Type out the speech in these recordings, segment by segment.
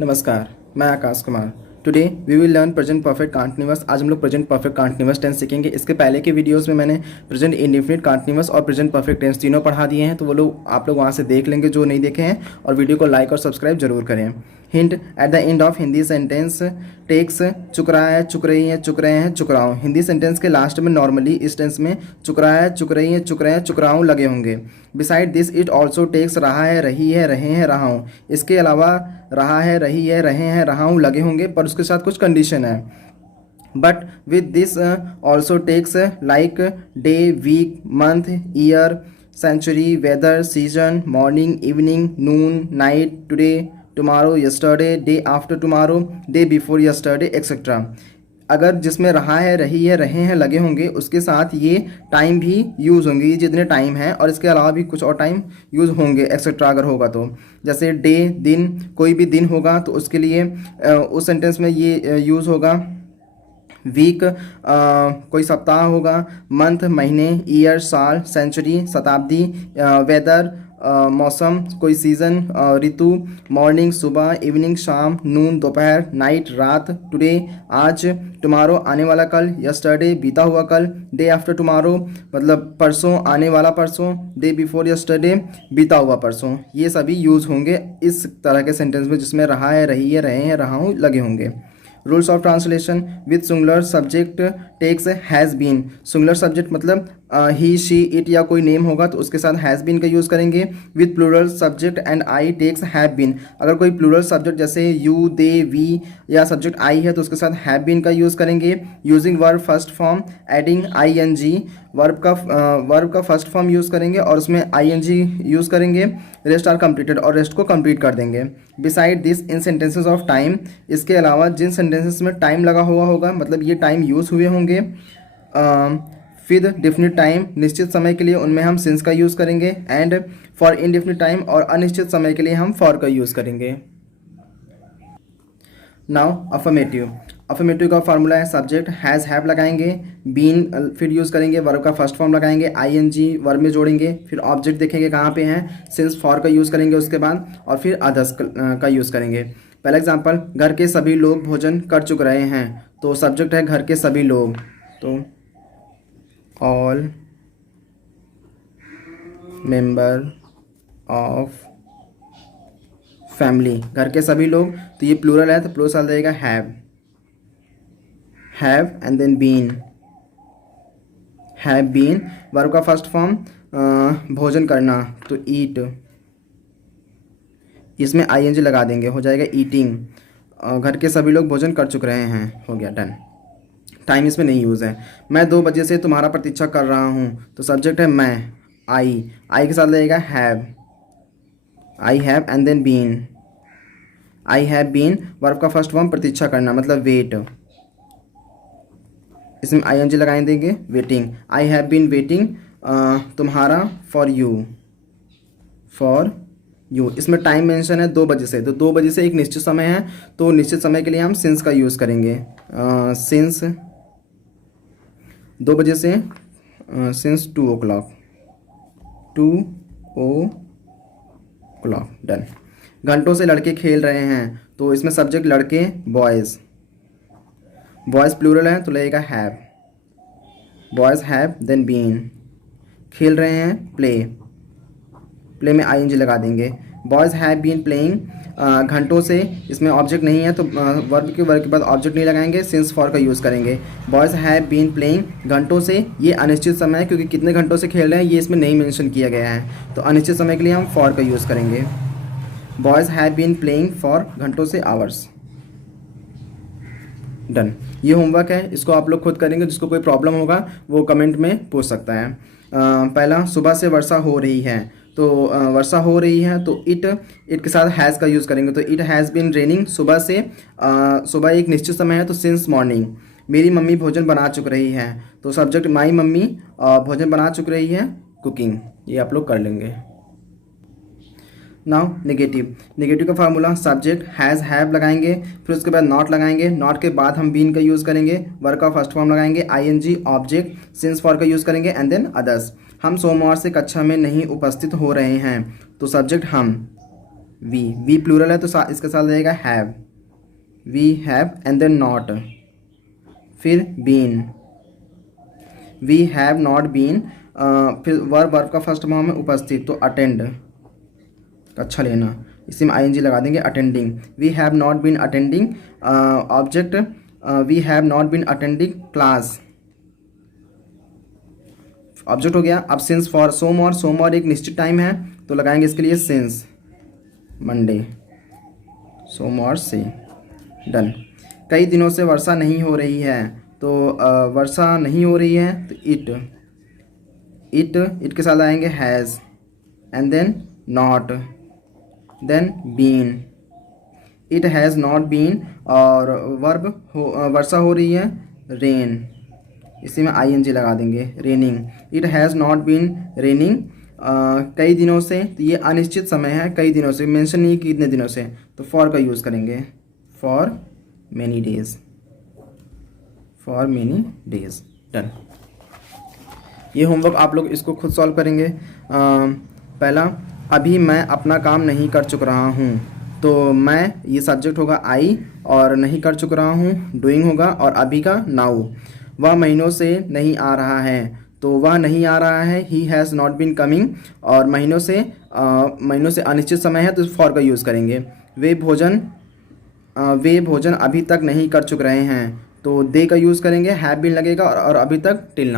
नमस्कार, मैं Akash Kumar. Today we will learn present perfect continuous. आज हम लोग प्रेजेंट परफेक्ट कंटीन्यूअस टेंस सीखेंगे। इसके पहले के वीडियोस में मैंने प्रेजेंट इंडेफिनिट कंटीन्यूअस और प्रेजेंट परफेक्ट टेंस तीनों पढ़ा दिए हैं, तो वो लोग आप लोग वहाँ से देख लेंगे जो नहीं देखे हैं, और वीडियो को लाइक और सब्सक्राइब जरूर करें। Hint, at the end of Hindi sentence takes चुक रहा है, चुक रही है, चुक रहे हैं, चुक रहा हूँ। हिंदी सेंटेंस के लास्ट में नॉर्मली इस टेंस में चुक रहा है, चुक रही है, चुक रहे हैं, चुक रहा हूँ लगे होंगे। Beside this it also takes रहा है, रही है, रहे हैं, रहा हूँ। इसके अलावा रहा है, रही है, रहे हैं, रहा हूँ लगे होंगे, पर उसके साथ कुछ कंडीशन है। But with this also takes like day, week, month, year, century, weather, season, morning, evening, noon, night, today, tomorrow, yesterday, day after tomorrow, day before yesterday, et cetera. अगर जिसमें रहा है, रही है, रहे हैं लगे होंगे, उसके साथ ये टाइम भी यूज़ होंगे, ये जितने टाइम हैं, और इसके अलावा भी कुछ और टाइम यूज़ होंगे एक्सेट्रा अगर होगा तो। जैसे डे, दिन, कोई भी दिन होगा तो उसके लिए उस सेंटेंस में ये यूज़ होगा। वीक, कोई सप्ताह होगा। मंथ, महीने। ईयर, साल। सेंचुरी, शताब्दी। वेदर, मौसम, कोई सीज़न, ऋतु। मॉर्निंग, सुबह। इवनिंग, शाम। नून, दोपहर। नाइट, रात। टुडे, आज। टुमारो, आने वाला कल। यस्टरडे, बीता हुआ कल। डे आफ्टर टुमारो, मतलब परसों, आने वाला परसों। डे बिफोर यस्टरडे, बीता हुआ परसों। ये सभी यूज़ होंगे इस तरह के सेंटेंस में जिसमें रहा है, रही है, रहे हैं, रहा हूँ लगे होंगे। Rules of translation, with singular subject takes has been. Singular subject मतलब ही, शी, इट या कोई नेम होगा तो उसके साथ हैज़ बीन का यूज़ करेंगे। With plural subject and I takes have been. अगर कोई प्लूरल सब्जेक्ट जैसे यू, दे, वी या सब्जेक्ट आई है तो उसके साथ हैव बीन का यूज़ करेंगे। Using verb first form, adding I N G. Verb का फर्स्ट फॉर्म यूज़ करेंगे और उसमें आई एन जी यूज़ करेंगे। रेस्ट आर कंप्लीटेड, और रेस्ट को कंप्लीट कर देंगे। Beside this, in sentences of time, इसके अलावा जिन सेंटेंसेस में टाइम लगा हुआ होगा, मतलब ये टाइम यूज़ हुए होंगे विद डेफिनिट टाइम, निश्चित समय के लिए, उनमें हम सिंस का यूज़ करेंगे। एंड फॉर इनडेफिनिट टाइम, और अनिश्चित समय के लिए हम फॉर का यूज़ करेंगे। Now affirmative. अफर्मेटिव का फार्मूला है सब्जेक्ट हैज़ हैव लगाएंगे, बीन फिर यूज़ करेंगे, वर्ब का फर्स्ट फॉर्म लगाएंगे, आईएनजी वर्ब में जोड़ेंगे, फिर ऑब्जेक्ट देखेंगे कहाँ पे हैं, सिंस फॉर का यूज़ करेंगे उसके बाद, और फिर अदर्स का यूज़ करेंगे। पहला एग्जांपल, घर के सभी लोग भोजन कर चुक रहे हैं, तो सब्जेक्ट है घर के सभी लोग, तो ऑल मेंबर ऑफ फैमिली, घर के सभी लोग, तो ये प्लूरल है तो प्लूरल रहेगा have and then been, have been. Verb का फर्स्ट फॉर्म भोजन करना तो ईट, इसमें आईएनजी लगा देंगे, हो जाएगा ईटिंग। घर के सभी लोग भोजन कर चुक रहे हैं, हो गया, डन। टाइम इसमें नहीं यूज़ है। मैं 2 बजे से तुम्हारा प्रतीक्षा कर रहा हूँ, तो सब्जेक्ट है मैं, आई के साथ लगेगा have, I have and then been, I have been. Verb का फर्स्ट फॉर्म प्रतीक्षा करना मतलब वेट, इसमें आई एन जी लगाए देंगे, waiting. I have been waiting तुम्हारा फॉर यू, इसमें टाइम मेंशन है 2 बजे से, तो 2 बजे से एक निश्चित समय है, तो निश्चित समय के लिए हम सिंस का यूज़ करेंगे। सिंस 2 बजे से, सिंस 2 o'clock, 2 o'clock, डन। घंटों से लड़के खेल रहे हैं, तो इसमें सब्जेक्ट लड़के बॉयज़, बॉयज़ प्लूरल है तो लगेगा have, boys have then been. खेल रहे हैं प्ले में आई एन जी लगा देंगे, बॉयज़ हैव बीन प्लेइंग। घंटों से, इसमें ऑब्जेक्ट नहीं है तो वर्ब के बाद ऑब्जेक्ट नहीं लगाएंगे, सिंस फॉर का यूज़ करेंगे। बॉयज़ हैव बीन प्लेइंग घंटों से, ये अनिश्चित समय है क्योंकि कितने घंटों से खेल रहे हैं ये इसमें नहीं मेंशन किया गया है, तो अनिश्चित समय के लिए हम फॉर का यूज़ करेंगे। Boys have been playing for घंटों से आवर्स, डन। ये होमवर्क है, इसको आप लोग खुद करेंगे, जिसको कोई प्रॉब्लम होगा वो कमेंट में पूछ सकता है। पहला, सुबह से वर्षा हो रही है, तो वर्षा हो रही है तो इट के साथ हैज़ का यूज़ करेंगे, तो इट हैज़ बीन रेनिंग सुबह से। सुबह एक निश्चित समय है तो सिंस मॉर्निंग। मेरी मम्मी भोजन बना चुक रही है, तो सब्जेक्ट माई मम्मी भोजन बना चुक रही है, कुकिंग। ये आप लोग कर लेंगे। नाउ नेगेटिव का फार्मूला, सब्जेक्ट हैज़ हैव लगाएंगे, फिर उसके बाद नॉट लगाएंगे, नॉट के बाद हम बीन का यूज़ करेंगे, वर्ब का फर्स्ट फॉर्म लगाएंगे, आईएनजी, ऑब्जेक्ट, सिंस फॉर का यूज़ करेंगे एंड देन अदर्स। हम सोमवार से कक्षा में नहीं उपस्थित हो रहे हैं, तो सब्जेक्ट हम, वी प्लूरल है तो इसके साथ रहेगा have, we have and then not, फिर been, we have not been, फिर वर्ब का फर्स्ट फॉर्म है उपस्थित तो अटेंड, अच्छा लेना, इसी में आईएनजी लगा देंगे attending, we have not been attending, object we have not been attending class, object हो गया। अब सिंस फॉर सोमवार एक निश्चित टाइम है तो लगाएंगे इसके लिए सिंस मंडे, सोमवार से, डन। कई दिनों से वर्षा नहीं हो रही है तो वर्षा नहीं हो रही है तो इट के साथ आएंगे has and then not, then been, it has not been, और वर्ब वर्षा हो रही है रेन, इसी में आईएनजी लगा देंगे raining, it has not been raining कई दिनों से, तो ये अनिश्चित समय है, कई दिनों से मेंशन नहीं कितने दिनों से, तो फॉर का यूज़ करेंगे, for many days, for many days, done. ये होमवर्क आप लोग इसको खुद सॉल्व करेंगे। पहला, अभी मैं अपना काम नहीं कर चुक रहा हूँ, तो मैं ये सब्जेक्ट होगा आई और नहीं कर चुक रहा हूँ डूइंग होगा और अभी का नाउ। वह महीनों से नहीं आ रहा है तो वह नहीं आ रहा है he has not been coming, और महीनों से अनिश्चित समय है तो फॉर का यूज़ करेंगे। वे भोजन अभी तक नहीं कर चुक रहे हैं तो दे का यूज़ करेंगे, हैव बीन लगेगा और अभी तक till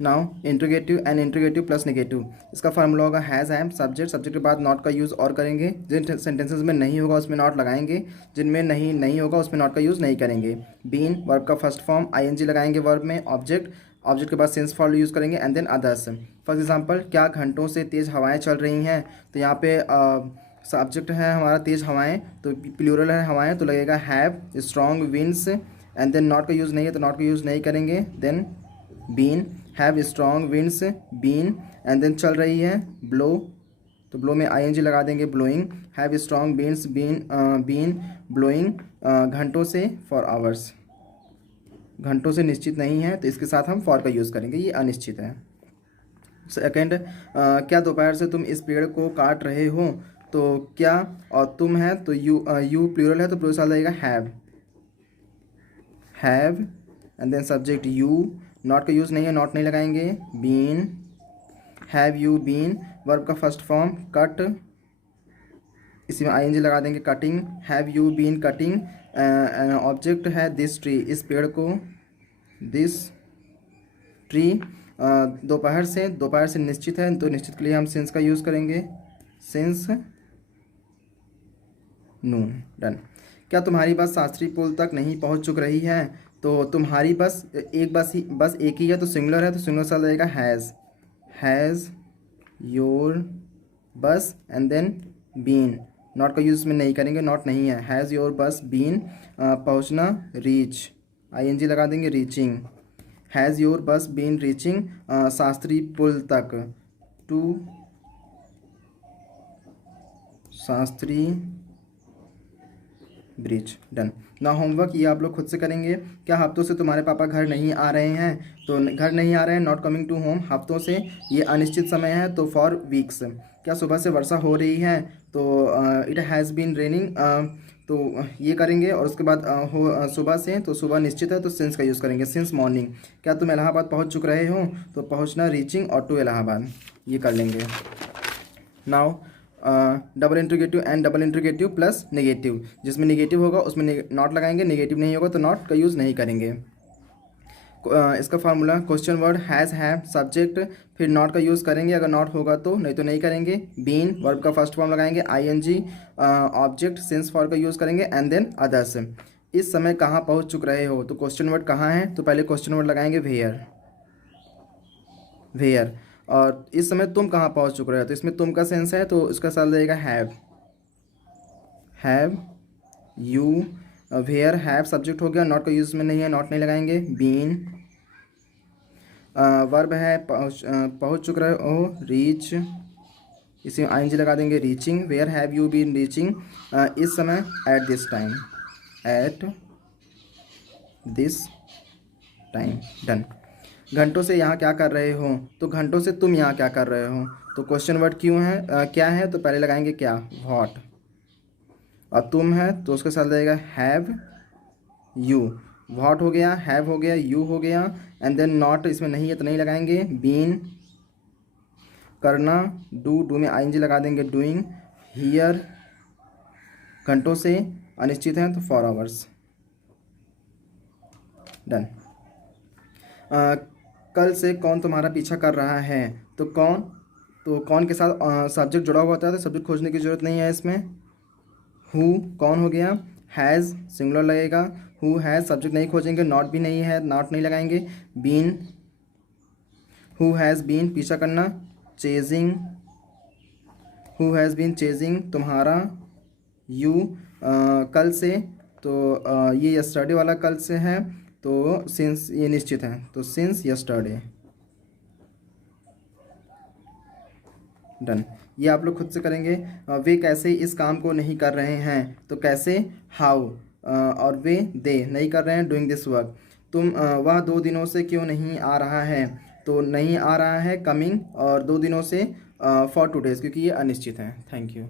now interrogative and interrogative plus negative, इसका फार्मूला होगा हैज़ एम सब्जेक्ट के बाद नॉट का यूज़ और करेंगे, जिन सेंटेंसेस में नहीं होगा उसमें नॉट लगाएंगे, जिनमें नहीं होगा उसमें नॉट का यूज़ नहीं करेंगे। बीन वर्ब का फर्स्ट फॉर्म आईएनजी लगाएंगे वर्ब में, ऑब्जेक्ट के बाद सिंस फॉर यूज़ करेंगे and than others. For example, क्या घंटों से तेज़ हवाएं चल रही हैं, तो यहाँ पे सब्जेक्ट है हमारा तेज़ हवाएं, तो प्लूरल है हवाएं तो लगेगा have strong winds and then not का यूज़ नहीं है तो नॉट का यूज़ नहीं करेंगे, then been have strong winds been and then चल रही है ब्लो, तो ब्लो में आईएनजी लगा देंगे blowing, have strong winds been blowing घंटों से फॉर आवर्स, घंटों से निश्चित नहीं है तो इसके साथ हम फॉर का यूज़ करेंगे, ये अनिश्चित है। सेकेंड, क्या दोपहर से तुम इस पेड़ को काट रहे हो, तो क्या और तुम है तो यू प्लूरल है तो प्लूरल साथ लगेगा have and then subject you, not का यूज़ नहीं है नॉट नहीं लगाएंगे, been, have you been verb का फर्स्ट फॉर्म कट, इसी में आईएनजी लगा देंगे cutting, have you been cutting, object है दिस ट्री इस पेड़ को, दिस ट्री, दोपहर से निश्चित है तो निश्चित के लिए हम सिंस का यूज़ करेंगे, सिंस नून, डन। क्या तुम्हारी बस शास्त्री पुल तक नहीं पहुंच चुक रही है, तो तुम्हारी बस एक ही है तो सिंगुलर है तो सिंगुलर साथ लगेगा हैज़ योर बस एंड देन बीन, नॉट का यूज़ में नहीं करेंगे नॉट नहीं है, हैज़ योर बस बीन पहुंचना रीच, आईएनजी लगा देंगे रीचिंग, हैज़ योर बस बीन रीचिंग शास्त्री पुल तक, टू शास्त्री ब्रिज, डन। ना होमवर्क ये आप लोग खुद से करेंगे। क्या हफ्तों से तुम्हारे पापा घर नहीं आ रहे हैं, तो घर नहीं आ रहे हैं नॉट कमिंग टू होम, हफ्तों से ये अनिश्चित समय है तो फॉर वीक्स। क्या सुबह से वर्षा हो रही है, तो इट हैज़ बीन रेनिंग, तो ये करेंगे और उसके बाद हो सुबह से, तो सुबह निश्चित है तो सिंस का यूज़ करेंगे, सिंस मॉर्निंग। क्या तुम इलाहाबाद पहुंच चुक रहे हो, तो पहुंचना रीचिंग और टू इलाहाबाद, ये कर लेंगे। Now double interrogative and double interrogative plus negative, जिसमें नेगेटिव होगा उसमें नॉट लगाएंगे, नेगेटिव नहीं होगा तो नॉट का यूज़ नहीं करेंगे। इसका formula question word has have subject फिर नॉट का यूज़ करेंगे, अगर नॉट होगा तो नहीं करेंगे। बीन वर्ब का फर्स्ट फॉर्म लगाएंगे, आईएनजी ऑब्जेक्ट सिंस फॉर का यूज़ करेंगे एंड देन अदर्स। इस समय कहाँ पहुँच चुक रहे हो, तो क्वेश्चन वर्ड कहाँ है, तो पहले क्वेश्चन वर्ड लगाएंगे वेयर, और इस समय तुम कहाँ पहुँच चुक रहे हो, तो इसमें तुम का सेंस है तो इसका साथ लगेगा have you, where have subject हो गया, नॉट का यूज़ में नहीं है नॉट नहीं लगाएंगे। बीन वर्ब है पहुँच चुक रहे हो, रीच, इसी में आईएनजी लगा देंगे reaching, where have you been reaching, इस समय एट दिस टाइम, डन। घंटों से यहाँ क्या कर रहे हो, तो घंटों से तुम यहाँ क्या कर रहे हो, तो क्वेश्चन वर्ड क्यों है क्या है, तो पहले लगाएंगे क्या, व्हाट, और तुम है तो उसके साथ लगेगा हैव यू। व्हाट हो गया, हैव हो गया, यू हो गया, एंड देन नॉट इसमें नहीं है तो नहीं लगाएंगे, बीन करना, डू में आईएनजी लगा देंगे, डूइंग, हियर घंटों से अनिश्चित है तो फॉर आवर्स। डन। कल से कौन तुम्हारा पीछा कर रहा है, तो कौन, तो कौन के साथ सब्जेक्ट जुड़ा हुआ होता है तो सब्जेक्ट खोजने की ज़रूरत नहीं है इसमें। हु कौन हो गया, हैज़ सिंगुलर लगेगा, हु हैज़ सब्जेक्ट नहीं खोजेंगे, नॉट भी नहीं है नॉट नहीं लगाएंगे, बीन, हु हैज़ बीन पीछा करना, chasing, who has been chasing तुम्हारा, यू कल से, तो ये यस्टरडे वाला कल से है तो सिंस ये निश्चित है तो सिंस यस्टरडे। डन। ये आप लोग खुद से करेंगे। वे कैसे इस काम को नहीं कर रहे हैं, तो कैसे, हाउ, और वे दे नहीं कर रहे हैं, डूइंग दिस वर्क। तुम वह 2 दिनों से क्यों नहीं आ रहा है, तो नहीं आ रहा है कमिंग, और 2 दिनों से फॉर 2 days क्योंकि ये अनिश्चित है। Thank you.